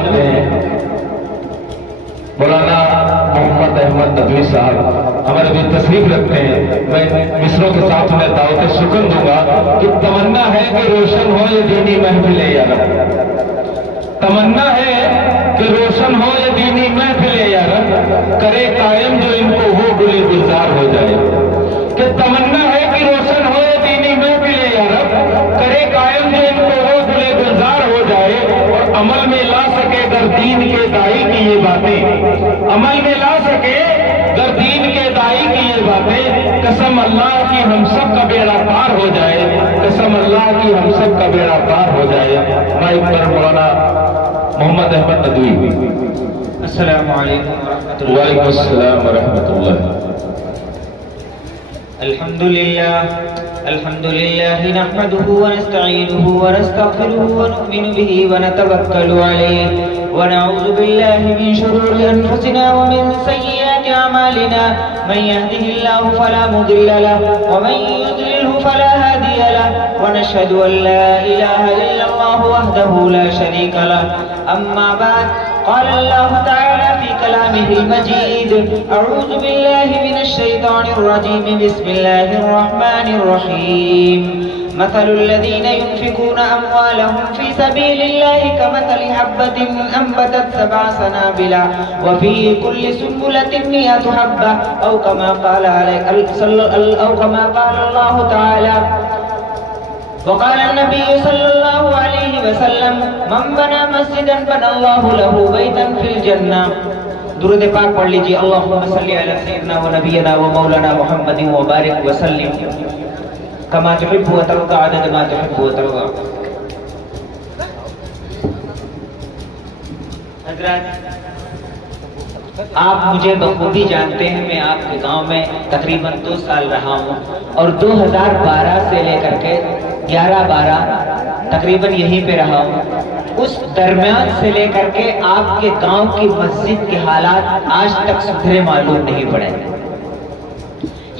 لکھتے ہیں مولانا محمد احمد ندوی صاحب ہمارے بھی تشریف رکھتے ہیں. میں مصروں کے ساتھ انہیں دعوت شکر دوں گا کہ تمنا ہے کہ روشن ہو یہ دینی محفل یا رب. تمنا ہے کہ روشن ہو یہ دینی محفل یا رب. کرے قائم جو ان کو وہ گلے گلزار ہو جائے. کہ تمنا ہے کہ روشن ہو یہ دینی محفل یا رب. کرے قائم جو ان کو وہ گلے گلزار ہو جائے. اور عمل میں لا سکے در دین کے دائی کی یہ باتیں. عمل میں لا سکے در دین کے دائی کی یہ باتیں. قسم اللہ کی ہم سب کا بیڑا پار ہو جائے. قسم اللہ کی ہم سب کا بیڑا پار ہو جائے. مائک پر مولانا محمد احمد ندوی. السلام علیکم ورحمۃ اللہ. وعلیکم السلام ورحمۃ اللہ. الحمد لله نحمده ونستعينه ونستغفره ونؤمن به ونتوكل عليه ونعوذ بالله من شرور أنفسنا ومن سيئات أعمالنا. من يهده الله فلا مضل له ومن يضلله فلا هادي له. ونشهد أن لا إله إلا الله وحده لا شريك له. أما بعد قال الله تعالى في كلامه المجيد أعوذ بالله من الشيطان الرجيم بسم الله الرحمن الرحيم. مثل الذين ينفقون أموالهم في سبيل الله كمثل حبة أنبتت 7 سنابل وفي كل سنبلة 100 حبة أو كما قال الله تعالى. وقال النبي صلى الله عليه وسلم من بنى مسجدا بنى الله له بيتا في الجنة. درود پاک پڑھ لیجیے. اللهم صل على سيدنا ونبينا ومولانا محمد وبارك وسلم كما تحب وترضى عدد ما تحب وترضى. حضرات آپ مجھے بخوبی جانتے ہیں. میں آپ کے گاؤں میں تقریباً 2 سال رہا ہوں اور 2012 سے لے کر کے 11-12 تقریباً یہیں پہ رہا ہوں. اس درمیان سے لے کر کے آپ کے گاؤں کی مسجد کے حالات آج تک سدھرے معلوم نہیں پڑے.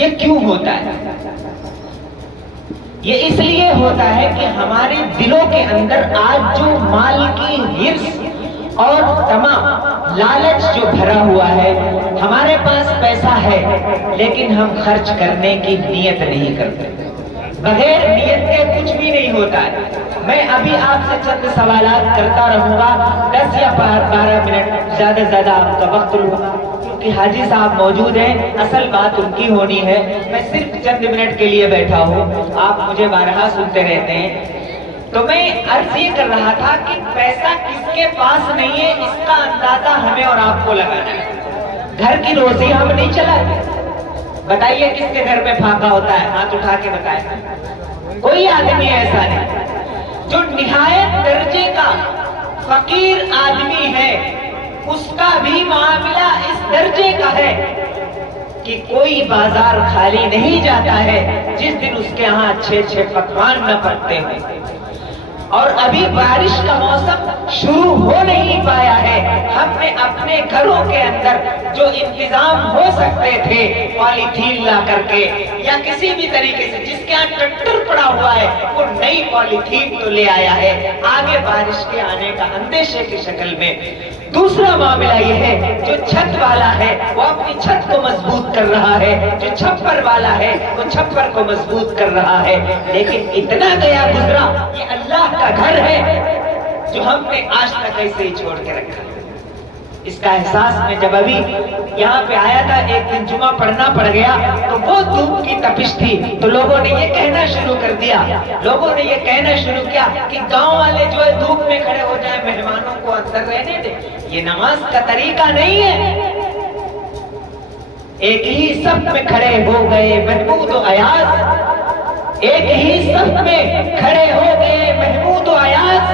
یہ کیوں ہوتا ہے؟ یہ اس لیے ہوتا ہے کہ ہمارے دلوں کے اندر آج جو مال کی ہرس اور تمام لالچ جو بھرا ہوا ہے. ہمارے پاس پیسہ ہے لیکن ہم خرچ کرنے کی نیت نہیں کرتے. بغیر نیت کے کچھ بھی نہیں ہوتا ہے. میں ابھی آپ سے چند سوالات کرتا رہوں گا. 10 یا 12 منٹ زیادہ سے زیادہ آپ کا وقت لوں گا کیونکہ حاجی صاحب موجود ہیں. اصل بات ان کی ہونی ہے. میں صرف چند منٹ کے لیے بیٹھا ہوں. آپ مجھے بارہا سنتے رہتے ہیں. تو میں عرض یہ کر رہا تھا کہ پیسہ کس کے پاس نہیں ہے اس کا اندازہ ہمیں اور آپ کو لگانا ہے. گھر کی روزی ہم نہیں چلاتے. بتائیے کس کے گھر میں پھاکا ہوتا ہے؟ ہاتھ اٹھا کے بتائیں. کوئی آدمی ایسا نہیں. جو نہایت درجے کا فقیر آدمی ہے اس کا بھی معاملہ اس درجے کا ہے کہ کوئی بازار خالی نہیں جاتا ہے جس دن اس کے ہاں 6 پکوان نہ پکتے ہیں. اور ابھی بارش کا موسم شروع ہو نہیں پایا ہے. ہم نے اپنے گھروں کے اندر جو انتظام ہو سکتے تھے پالیتھین لا کر کے یا کسی بھی طریقے سے جس کے ہاں ٹریکٹر پڑا ہوا ہے وہ نئی پالیتھین تو لے آیا ہے آگے بارش کے آنے کا اندیشے کی شکل میں. دوسرا معاملہ یہ ہے جو چھت والا ہے وہ اپنی چھت کو مضبوط کر رہا ہے. جو چھپر والا ہے وہ چھپر کو مضبوط کر رہا ہے. لیکن اتنا گیا گزرا یہ اللہ کا گھر ہے جو ہم نے آج تک ایسے ہی چھوڑ کے رکھا. اس کا احساس میں جب ابھی یہاں پہ آیا تھا ایک دن جمعہ پڑھنا پڑ گیا تو وہ دھوپ کی تپش تھی تو لوگوں نے یہ کہنا شروع کر دیا. لوگوں نے یہ کہنا شروع کیا کہ گاؤں والے جو ہے دھوپ میں کھڑے ہو جائیں مہمانوں کو اندر رہنے دیں. یہ نماز کا طریقہ نہیں ہے. ایک ہی صف میں کھڑے ہو گئے محمود و ایاز. ایک ہی صف میں کھڑے ہو گئے محمود و ایاز.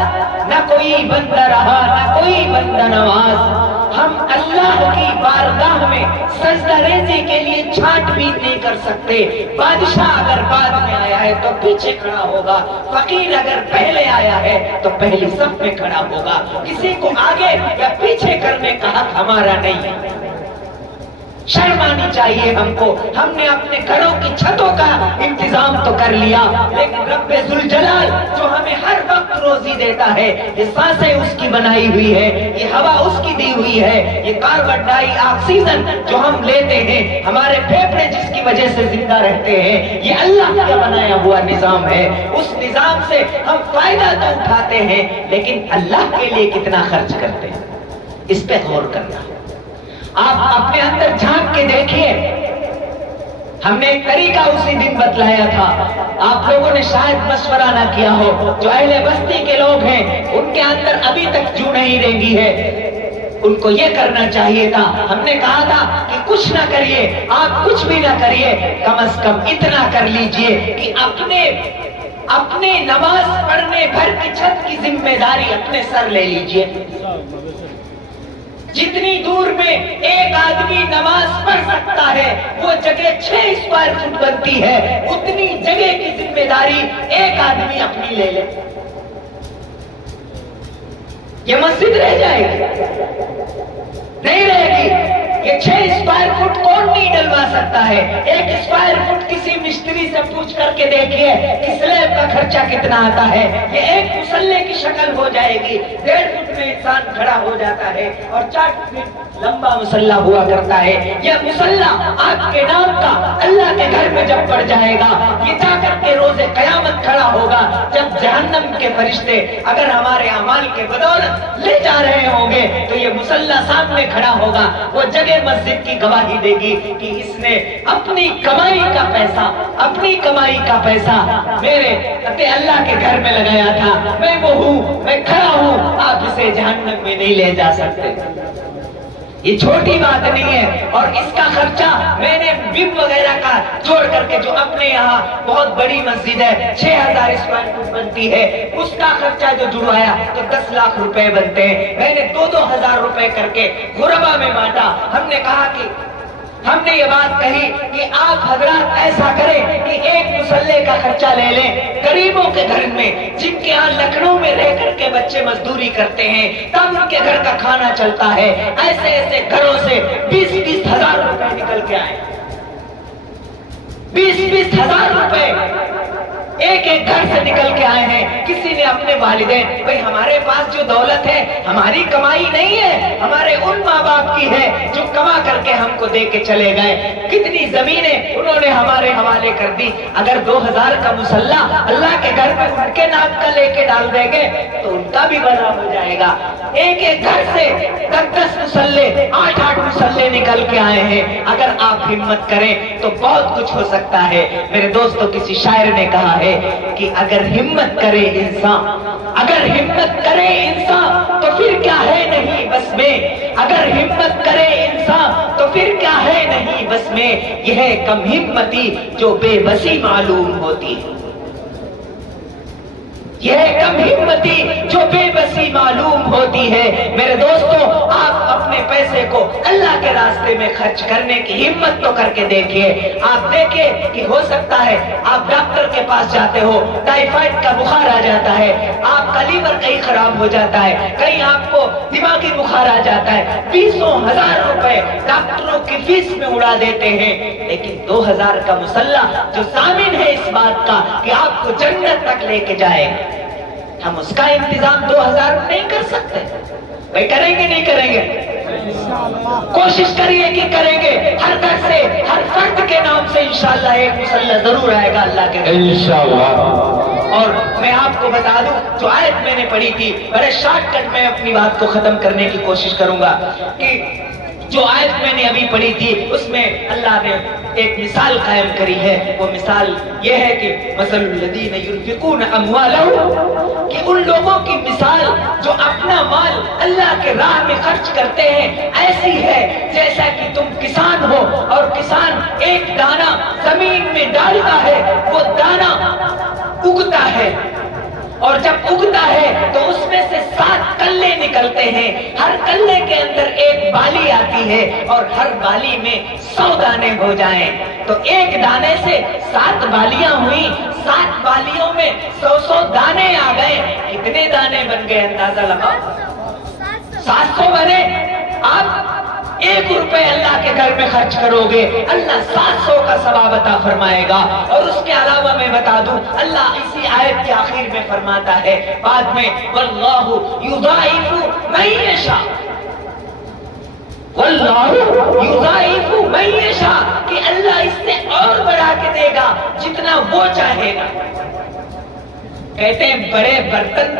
نہ کوئی بندہ رہا نہ کوئی بندہ نواز. ہم اللہ کی بارگاہ میں سجدہ ریزی کے لیے چھانٹ بھی نہیں کر سکتے. بادشاہ اگر بعد میں آیا ہے تو پیچھے کھڑا ہوگا. فقیر اگر پہلے آیا ہے تو پہلی صف میں کھڑا ہوگا. کسی کو آگے یا پیچھے کرنے کا حق ہمارا نہیں ہے. शर्म आनी चाहिए हमको। हमने अपने घरों की छतों का इंतजाम तो कर लिया, लेकिन रब्बे जुल जलाल जो हमें हर वक्त रोजी देता है, ये सांसें उसकी बनाई हुई है, ये हवा उसकी दी हुई है, ये कार्बन डाई ऑक्सीजन जो हम लेते हैं, हमारे फेफड़े जिसकी वजह से जिंदा रहते हैं, ये अल्लाह का बनाया हुआ निजाम है। उस निजाम से हम फायदा तो उठाते हैं, लेकिन अल्लाह के लिए कितना खर्च करते हैं, इस पे गौर करना। आप अपने अंदर झांक के देखिए। हमने एक तरीका उसी दिन बतलाया था, आप लोगों ने शायद मशवरा ना किया हो। जो अहले बस्ती के लोग हैं उनके अंदर अभी तक जू नहीं रेंगी है, उनको ये करना चाहिए था। हमने कहा था कि कुछ ना करिए, आप कुछ भी ना करिए, कम से कम इतना कर लीजिए कि अपने नमाज पढ़ने भर की छत की जिम्मेदारी अपने सर ले लीजिए। जितनी दूर में एक आदमी नमाज पढ़ सकता है वो जगह 6 स्क्वायर फुट बनती है, उतनी जगह की जिम्मेदारी एक आदमी अपनी ले ले। ये मस्जिद रह जाएगी? नहीं रहेगी। ये 6 स्क्वायर फुट कौन नहीं डलवा सकता है? 1 स्क्वायर फुट किसी मिस्त्री से पूछ करके देखिए कि स्लैब का खर्चा कितना आता है। ये एक मुसल्ले की शक्ल हो जाएगी, 1.5 फुट में इंसान खड़ा हो जाता है और 4 फुट लंबा मुसल्ला हुआ करता है। यह मुसल्ला आपके नाम का अल्लाह के घर में जब पड़ जाएगा, ये जाकर के रोजे कयामत खड़ा होगा, जब जहन्नम के फरिश्ते अगर हमारे अमाल के बदौलत ले जा रहे होंगे तो ये मुसल्ला सामने खड़ा होगा। वो जगह मस्जिद की गवाही देगी कि इसने अपनी कमाई का पैसा मेरे अल्लाह के घर में लगाया था, मैं वो हूँ, मैं खड़ा हूँ, आप इसे जहन्नम में नहीं ले जा सकते। ये छोटी बात नहीं है। और इसका खर्चा मैंने बिम वगैरह का जोड़ करके, जो अपने यहाँ बहुत बड़ी मस्जिद है 6000 स्क्वायर फुट बनती है, उसका खर्चा जो जुड़वाया तो 10 लाख रुपए बनते हैं। मैंने 2-2 हजार रुपए करके गुरबा में बांटा। हमने ये बात कही कि आप हजरात ऐसा करें कि एक मुसल्ले का खर्चा ले लें। गरीबों के घर में, जिनके यहाँ लखनऊ में रह करके बच्चे मजदूरी करते हैं, तब उनके घर का खाना चलता है, ऐसे घरों से 20-20 हजार रुपए निकल के आए। 20-20 हजार रुपए एक घर से निकल के आए हैं। किसी ने अपने वालिदैन, भाई हमारे पास जो दौलत है हमारी कमाई नहीं है, हमारे उन माँ बाप की है जो कमा करके हमको दे के चले गए। कितनी जमीनें उन्होंने हमारे हवाले कर दी। अगर 2000 का मुसल्ला अल्लाह के घर में उनके नाम का लेके डाल देंगे तो उनका भी भला हो जाएगा। एक घर से 10-10 मुसल्ले, 8-8 मुसल्ले निकल के आए हैं। अगर आप हिम्मत करें तो बहुत कुछ हो सकता है। मेरे दोस्तों, किसी शायर ने कहा है कि अगर हिम्मत करे इंसान तो फिर क्या है नहीं बस में। अगर हिम्मत करे इंसान तो फिर क्या है नहीं बस में। यह कम हिम्मती जो बेबसी मालूम होती है, यह कम हिम्मती जो बेबसी मालूम होती है। मेरे दोस्तों, आप अपने पैसे को अल्लाह के रास्ते में खर्च करने की हिम्मत तो करके देखिए। आप देखिए कि हो सकता है आप डॉक्टर के पास जाते हो, टाइफाइड का बुखार आ जाता है, आपका लीवर कहीं खराब हो जाता है, कहीं आपको दिमागी बुखार आ जाता है, 20 हजार रुपए डॉक्टरों की फीस में उड़ा देते हैं। लेकिन 2000 का मुसल्ला जो जामिन है इस बात का कि आपको जन्नत तक लेके जाएगा, हम उसका इंतजाम 2000 नहीं कर सकते। भाई करेंगे नहीं करेंगे? कोशिश करिए कि करेंगे। हर घर से, हर फर्द के नाम से इंशाअल्लाह एक मुसल्ला जरूर आएगा अल्लाह के इंशाअल्लाह। और मैं आपको बता दूं, जो आयत मैंने पढ़ी थी, बड़े शॉर्टकट में अपनी बात को खत्म करने की कोशिश करूंगा कि जो आयत मैंने अभी पढ़ी थी उसमें अल्लाह ने एक मिसाल कायम करी है। वो मिसाल ये है कि मसलुल्लज़ीना युनफ़िक़ूना अम्वालहुम, कि उन लोगों की मिसाल जो अपना माल अल्लाह के राह में खर्च करते हैं ऐसी है जैसा कि तुम किसान हो और किसान एक दाना जमीन में डालता है, वो दाना उगता है और जब उगता है तो उसमें से 7 कल्ले निकलते हैं। हर कल्ले के अंदर एक बाली आती है और हर बाली में 100 दाने हो जाएं तो एक दाने से 7 बालियां हुई, 7 बालियों में 100 दाने आ गए। कितने दाने बन गए अंदाजा लगाओ? 700 बने। आप 1 रुपए अल्लाह के घर में खर्च करोगे, अल्लाह 700 का सवाब अता फरमाएगा। और उसके अलावा मैं बता दूं, अल्लाह इसी आयत के आखिर में फरमाता है बाद में, वल्लाहु युदाइफु मन यशा, वल्लाहु युदाइफु मन यशा, कि अल्लाह इससे और बढ़ा के देगा जितना वो चाहेगा। कहते हैं बड़े बर्तन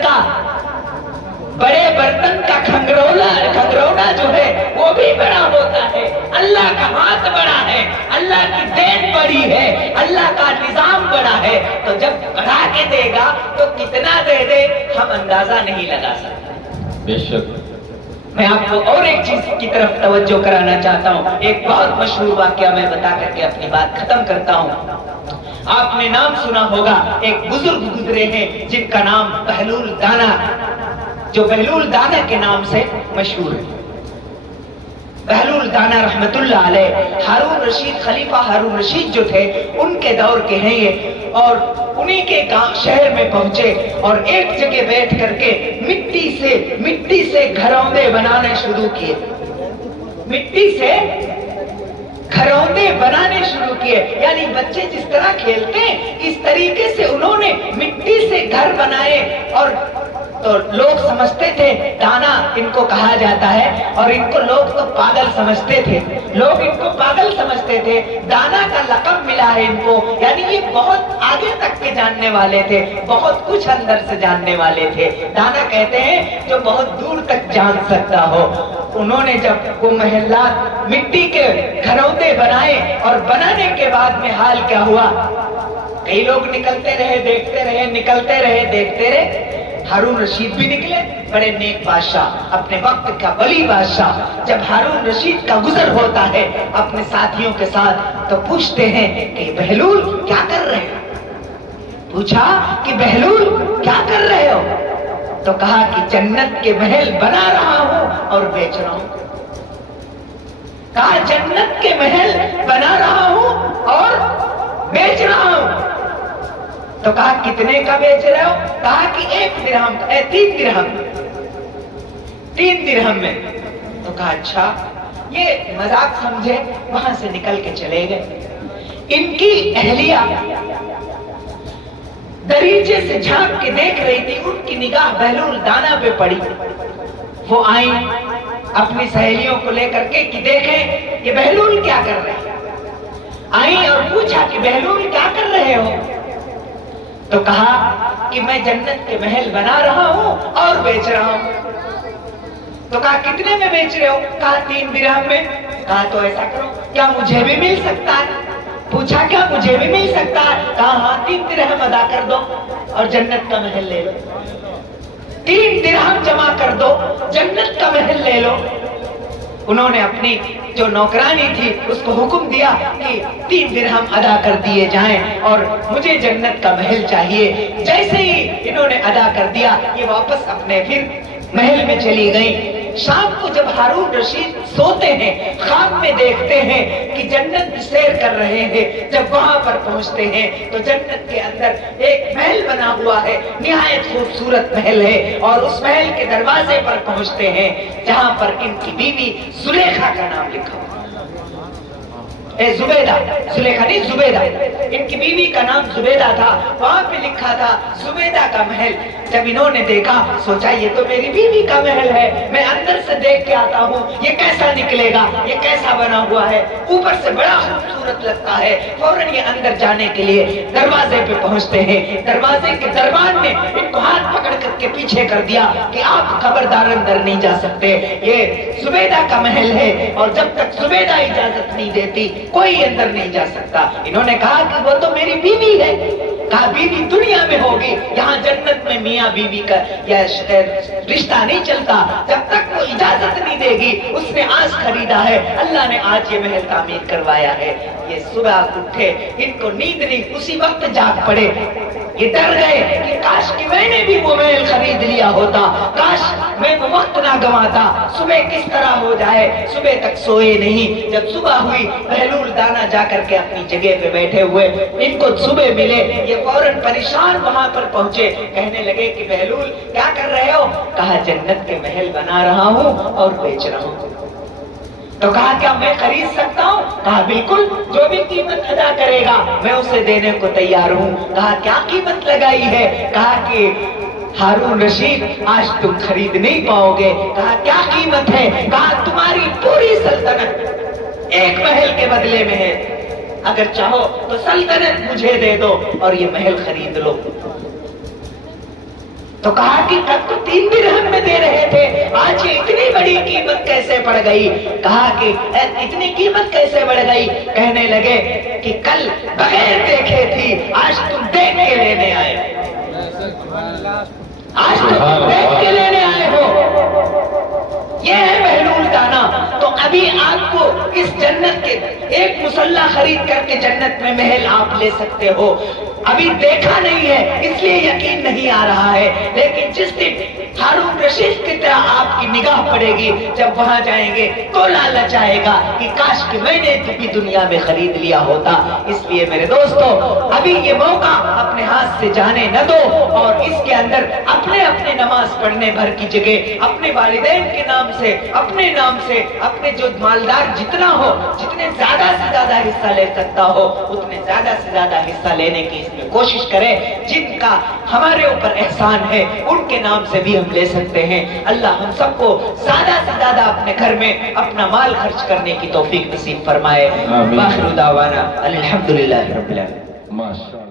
का खंगरौना जो है वो भी बड़ा होता है। अल्लाह का हाथ बड़ा है, अल्लाह की देन बड़ी है, अल्लाह का निजाम बड़ा है। तो जब बढ़ा के देगा तो कितना दे दे हम अंदाजा नहीं लगा सकते। बेशक। मैं आपको और एक चीज की तरफ तवज्जो कराना चाहता हूँ। एक बहुत मशहूर वाकया मैं बता करके अपनी बात खत्म करता हूँ। आपने नाम सुना होगा, एक बुजुर्ग गुजरे हैं जिनका नाम बहलूल दाना, जो बहलूल दाना के नाम से मशहूर है। बहलूल दाना रहमतुल्लाह अलैह हारून रशीद, खलीफा हारून रशीद जो थे उनके दौर के हैं ये, और उन्हीं के गांव शहर में पहुंचे और एक जगह बैठ करके मिट्टी से घरौंदे बनाने शुरू किए। मिट्टी से घरौंदे बनाने शुरू किए, यानी बच्चे जिस तरह खेलते हैं इस तरीके से उन्होंने मिट्टी से घर बनाए। और तो लोग समझते थे दाना इनको कहा जाता है, और इनको लोग तो पागल समझते थे, लोग इनको पागल समझते थे। दाना का लक़ब मिला है इनको, यानी ये बहुत आगे तक के जानने वाले थे, बहुत कुछ अंदर से जानने वाले थे। दाना कहते हैं जो बहुत दूर तक जान सकता हो। उन्होंने जब वो महल्ला मिट्टी के घरौंदे बनाए, और बनाने के बाद में हाल क्या हुआ, कई लोग निकलते रहे देखते रहे, निकलते रहे देखते रहे। हारून रशीद भी निकले, बड़े नेक बादशाह, अपने वक्त का वली बादशाह। जब हारून रशीद का गुजर होता है अपने साथियों के साथ, तो पूछते हैं कि बहलूल क्या कर रहे हो? पूछा कि बहलूल क्या कर रहे हो? तो कहा कि जन्नत के महल बना रहा हूं और बेच रहा हूं। कहा जन्नत के महल बना रहा हूं और बेच रहा हूं। तो कहा कितने का बेच रहे हो? कहा कि 1 दिरहम, 3 दिरहम में। तो कहा अच्छा, ये मजाक समझे, वहां से निकल के चले गए। इनकी अहलिया दरीचे से झांक के देख रही थी, उनकी निगाह बहलूल दाना पे पड़ी। वो आई अपनी सहेलियों को लेकर के कि देखें ये बहलूल क्या कर रहे हैं। आई और पूछा कि बहलूल क्या कर रहे हो? तो कहा कि मैं जन्नत के महल बना रहा हूं और बेच रहा हूं। तो कहा कितने में बेच रहे हो? कहा 3 दिरहम में। कहा तो ऐसा करो, क्या मुझे भी मिल सकता है? पूछा क्या मुझे भी मिल सकता है? कहा हाँ, 3 दिरहम अदा कर दो और जन्नत का महल ले लो। 3 दिरहम जमा कर दो, जन्नत का महल ले लो। उन्होंने अपनी जो नौकरानी थी उसको हुक्म दिया कि 3 दिरहम अदा कर दिए जाएं और मुझे जन्नत का महल चाहिए। जैसे ही इन्होंने अदा कर दिया, ये वापस अपने फिर महल में चली गई। शाम को जब हारून रशीद सोते हैं, ख्वाब में देखते हैं कि जन्नत की सैर कर रहे हैं। जब वहां पर पहुंचते हैं तो जन्नत के अंदर एक महल बना हुआ है, निहायत खूबसूरत महल है। और उस महल के दरवाजे पर पहुंचते हैं जहां पर इनकी बीवी जुलेखा का नाम लिखा हुआ, जुबैदा, जुलेखा नहीं जुबैदा, इनकी बीवी का नाम जुबैदा था। वहां पे लिखा था जुबैदा का महल। जब इन्होंने देखा, सोचा ये तो मेरी बीवी का महल है, मैं अंदर से देख के आता हूँ ये कैसा निकलेगा, ये कैसा बना हुआ है, ऊपर से बड़ा खूबसूरत लगता है। फौरन ये अंदर जाने के लिए दरवाजे पे पहुंचते हैं। दरवाजे के दरबान ने इनको हाथ पकड़ करके पीछे कर दिया कि आप खबरदार अंदर नहीं जा सकते, ये जुबैदा का महल है और जब तक जुबैदा इजाजत नहीं देती कोई अंदर नहीं जा सकता। इन्होंने कहा कि वो तो मेरी बीवी है। कहा बीवी दुनिया में होगी, यहाँ जन्नत में मियाँ बीवी का या रिश्ता नहीं चलता जब तक वो इजाजत नहीं देगी। उसने आज खरीदा है, अल्लाह ने आज ये महल तामीर करवाया है। ये सुबह उठे, इनको नींद नहीं, उसी वक्त जाग पड़े। ये डर गए कि काश कि मैंने भी वो महल खरीद लिया होता, काश मैं वो वक्त ना गंवाता, सुबह किस तरह हो जाए। सुबह तक सोए नहीं। जब सुबह हुई, बहलूल दाना जाकर के अपनी जगह पे बैठे हुए, इनको सुबह मिले, ये फौरन परेशान वहां पर पहुंचे। कहने लगे कि बहलूल क्या कर रहे हो? कहा जन्नत के महल बना रहा हूं और बेच रहा हूं। तो कहा क्या मैं खरीद सकता हूँ? कहा बिल्कुल, जो भी कीमत अदा करेगा मैं उसे देने को तैयार हूँ। कहा क्या कीमत लगाई है? कहा कि हारून रशीद आज तुम खरीद नहीं पाओगे। कहा क्या कीमत है? कहा तुम्हारी पूरी सल्तनत एक महल के बदले में है, अगर चाहो तो सल्तनत मुझे दे दो और ये महल खरीद लो। तो कहा कि तब तो 3 दिरहम में दे रहे थे, आज ये इतनी बड़ी कीमत कैसे पड़ गई? कहा कि इतनी कीमत कैसे बढ़ गई? कहने लगे कि कल बगैर देखे थी, आज तुम देख के लेने आए, आज तुम देख के लेने आए हो। ये है महलूल दाना। तो अभी आपको इस जन्नत के एक मुसल्ला खरीद करके जन्नत में महल आप ले सकते हो। अभी देखा नहीं है इसलिए यकीन नहीं आ रहा है, लेकिन जिस दिन हारून रशीद की तरह आपकी निगाह पड़ेगी, जब वहां जाएंगे तो लालच आएगा कि काश कि मैंने भी दुनिया में खरीद लिया होता। इसलिए मेरे दोस्तों, अभी ये मौका अपने हाथ से जाने न दो और इसके अंदर अपने अपने नमाज पढ़ने भर की जगह अपने वालिदैन के नाम से, अपने नाम से, अपने जो मालदार जितना हो, जितने ज्यादा से ज्यादा हिस्सा ले सकता हो उतने ज्यादा से ज्यादा हिस्सा लेने की इसमें कोशिश करें। जिनका हमारे ऊपर एहसान है उनके नाम से भी हम ले सकते हैं। अल्लाह हम सबको ज्यादा से ज्यादा अपने घर में अपना माल खर्च करने की तौफीक नसीब फरमाए। आमीन। वाखिरु दावाना अल्हम्दुलिल्लाहि रब्बिल आलमीन। माशाअल्लाह।